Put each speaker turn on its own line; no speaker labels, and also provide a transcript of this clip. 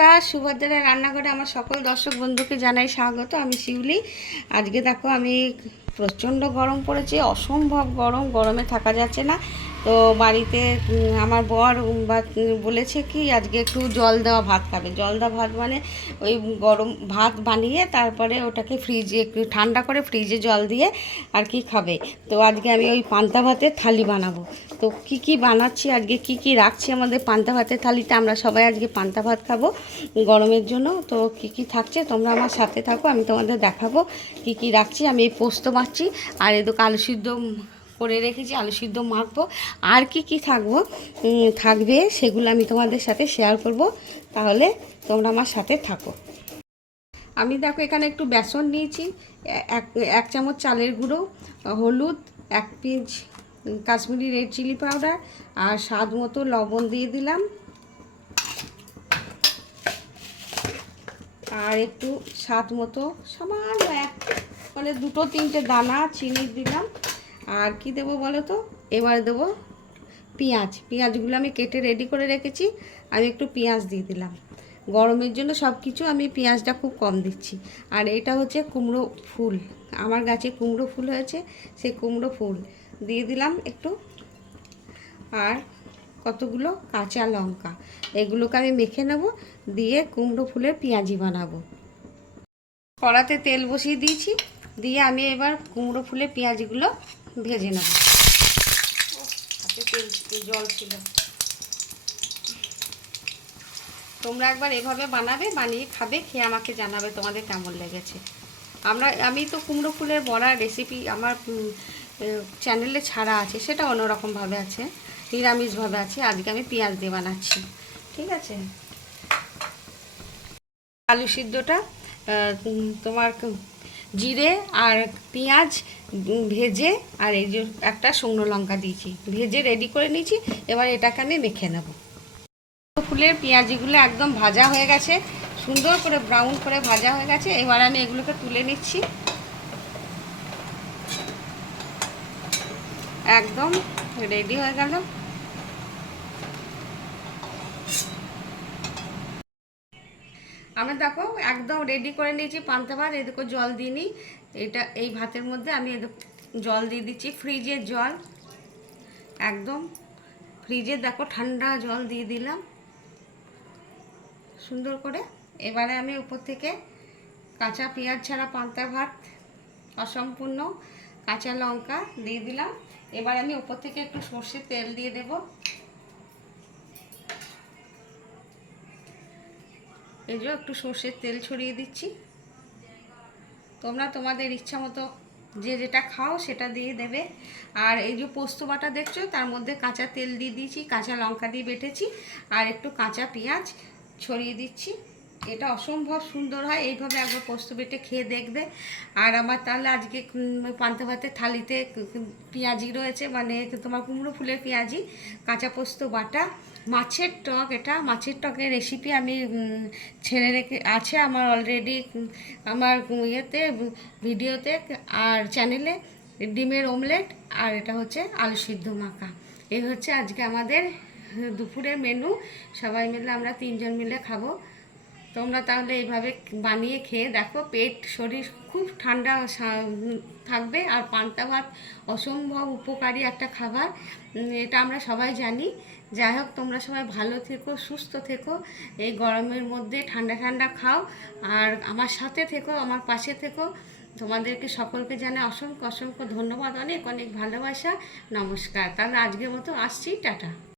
নমস্কার সুভদ্রা রান্নাঘরে আমার সকল দর্শক বন্ধুকে জানাই স্বাগত। আমি শিউলি। আজকে দেখো আমি প্রচণ্ড গরম পড়েছে, অসম্ভব গরম, গরমে থাকা যাচ্ছে না। তো বাড়িতে আমার বর বলেছে কি, আজকে একটু জল দেওয়া ভাত খাবে। জল দেওয়া ভাত মানে ওই গরম ভাত বানিয়ে তারপরে ওটাকে ফ্রিজে একটু ঠান্ডা করে ফ্রিজে জল দিয়ে আর কি খাবে। তো আজকে আমি ওই পান্তা ভাতের থালি বানাবো। তো কি কি বানাচ্ছি, আজকে কি কি রাখছি আমাদের পান্তা ভাতের থালিতে, আমরা সবাই আজকে পান্তা ভাত খাব গরমের জন্য। তো কি কি থাকছে তোমরা আমার সাথে থাকো, আমি তোমাদের দেখাবো কি কি রাখছি, আমি এই পোস্ত মাখছি আর এদিকে আলু সিদ্ধ করে রেখেছি, আলু সিদ্ধ মাখবো। আর কি কি থাকব? থাকবে সেগুলো আমি তোমাদের সাথে শেয়ার করব। তাহলে তোমরা আমার সাথে থাকো। আমি দেখো এখানে একটু বেসন নিয়েছি এক এক চামচ চালের গুঁড়ো, হলুদ, এক pinch Kashmiri red chilli powder, আর স্বাদ মতো লবণ দিয়ে দিলাম। আর একটু স্বাদ মতো সামান্য এক মানে দুটো তিনটে দানা, চিনি দিলাম। আর কি দেবো বলো তো? এবার দেবো পেঁয়াজ। পেঁয়াজগুলো আমি কেটে রেডি করে রেখেছি। আমি একটু পেঁয়াজ দিয়ে দিলাম। গরমের জন্য সব কিছু আমি পেঁয়াজটা খুব কম দিচ্ছি। আর এটা হচ্ছে কুমড়ো ফুল। আমার গাছে কুমড়ো ফুল হয়েছে সেই কুমড়ো ফুল। দিয়ে দিলাম একটু। আর কতগুলো? কাঁচা লঙ্কা। এগুলোকে আমি মেখে নেব, দিয়ে কুমড়ো ফুলের পেঁয়াজি বানাবো। কড়াতে তেল বসিয়ে দিয়েছি। দিয়ে আমি এবার কুমড়ো ফুলের পেঁয়াজিগুলো ভেজে নেব। জল ছিল। তোমরা একবার এভাবে বানাবে, বানিয়ে খাবে, খেয়ে আমাকে জানাবে তোমাদের কেমন লেগেছে। আমরা আমি তো কুমড়ো ফুলের বড়ার রেসিপি আমার চ্যানেলে ছাড়া আছে, সেটা অন্যরকমভাবে আছে নিরামিষভাবে আছে, আজকে আমি পেঁয়াজ দিয়ে বানাচ্ছি, ঠিক আছে? আলু সিদ্ধটা তোমার জিরে আর পেঁয়াজ ভেজে আর এই যে একটা শুকনো লঙ্কা দিয়েছি। ভেজে রেডি করে নিয়েছি। এবার এটাকে আমি মেখে নেব। ফুলের পেঁয়াজিগুলো একদম ভাজা হয়ে গেছে। সুন্দর করে ব্রাউন করে ভাজা হয়ে গেছে। এবার আমি এগুলোকে তুলে নিচ্ছি। একদম রেডি হয়ে গেল। আমি দেখো একদম রেডি করে নিয়েছি পান্তা ভাত এদিকে জল দিয়ে নিই। এটা এই ভাতের মধ্যে আমি জল দিয়ে দিচ্ছি ফ্রিজের জল। একদম ফ্রিজে দেখো ঠান্ডা জল দিয়ে দিলাম। সুন্দর করে। এবারে আমি উপর থেকে কাঁচা পেঁয়াজ ছাড়া পান্তা ভাত অসম্পূর্ণ, কাঁচা লঙ্কা দিয়ে দিলাম। এবার আমি উপর থেকে একটু সর্ষের তেল দিয়ে দেবো। এই যে একটু সর্ষের তেল ছড়িয়ে দিচ্ছি। তোমরা তোমাদের ইচ্ছা মতো যে যেটা খাও সেটা দিয়ে দেবে। আর এই যে পোস্ত বাটা দেখছ, তার মধ্যে কাঁচা তেল দিয়ে দিয়েছি, কাঁচা লঙ্কা দিয়ে বেটেছি, আর একটু কাঁচা পেঁয়াজ ছড়িয়ে দিচ্ছি। এটা অসম্ভব সুন্দর হয়। এইভাবে একবার পোস্ত বেটে খেয়ে দেখবে। আর আমার তাহলে আজকে পান্তা ভাতের থালিতে পেঁয়াজি রয়েছে। মানে তোমার কুমড়ো ফুলের পেঁয়াজি, কাঁচা পোস্ত বাটা, মাছের টক এটা। মাছের টকের রেসিপি আমি ছেড়ে রেখে, আছে আমার অলরেডি আমার ইয়েতে, ভিডিওতে আর চ্যানেলে ডিমের অমলেট আর এটা হচ্ছে আলু সিদ্ধ মাখা। এই হচ্ছে আজকে আমাদের দুপুরের মেনু সবাই মিলে আমরা তিনজন মিলে খাব। তোমরা তাহলে এইভাবে বানিয়ে খেয়ে দেখো, পেট, শরীর খুব ঠান্ডা থাকবে আর পান্তা ভাত অসম্ভব উপকারী একটা খাবার। এটা আমরা সবাই জানি। যাই হোক, তোমরা সবাই ভালো থেকো, সুস্থ থেকো, এই গরমের মধ্যে ঠান্ডা ঠান্ডা খাও। আর আমার সাথে থেকো, আমার পাশে থেকো। তোমাদেরকে সকলকে জানাই অসংখ্য অসংখ্য ধন্যবাদ, অনেক অনেক ভালোবাসা। নমস্কার। তাহলে আজকের মতো আসছি, টাটা।